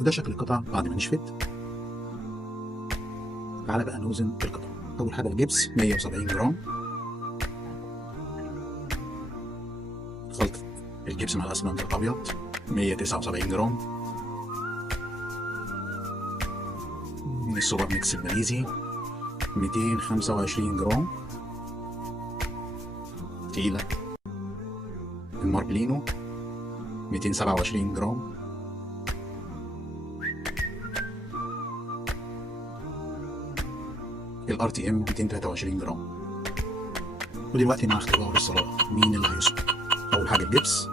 وده شكل القطع بعد ما نشفت. تعالى بقى نوزن القطع. أول حاجة الجبس 170 جرام، خلطة الجبس مع الأسمنت الأبيض 179 جرام، السوبر ميكس الماليزي 225 جرام، تقيلة الماربلينو 227 جرام، الار تي ام 223 جرام. ودلوقتي مع اختبار الصلاة مين اللي هيسقط؟ أول حاجة الجبس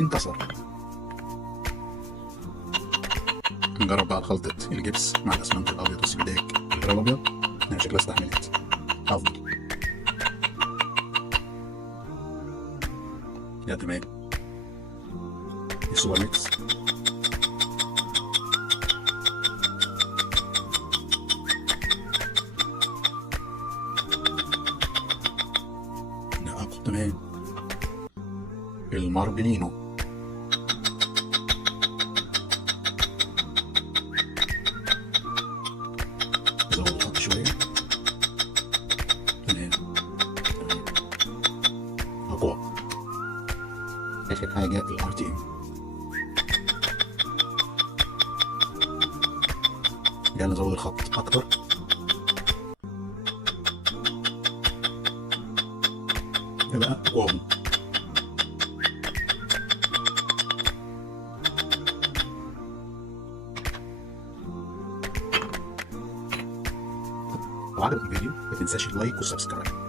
انتصر. نجرب بقى خلطة الجبس مع الأسمنت الأبيض والسبداك الغير الأبيض. أنا شكلها استحملت أفضل. يا تمام. السوبر ميكس تمام. الماربلينو زود الخط شوية. تمام تمام. أقوى. آخر حاجة الار تي ام. يلا نزود الخط أكتر. يبقى أقوى. لو عجبك الفيديو ما تنساش اللايك والسبسكرايب.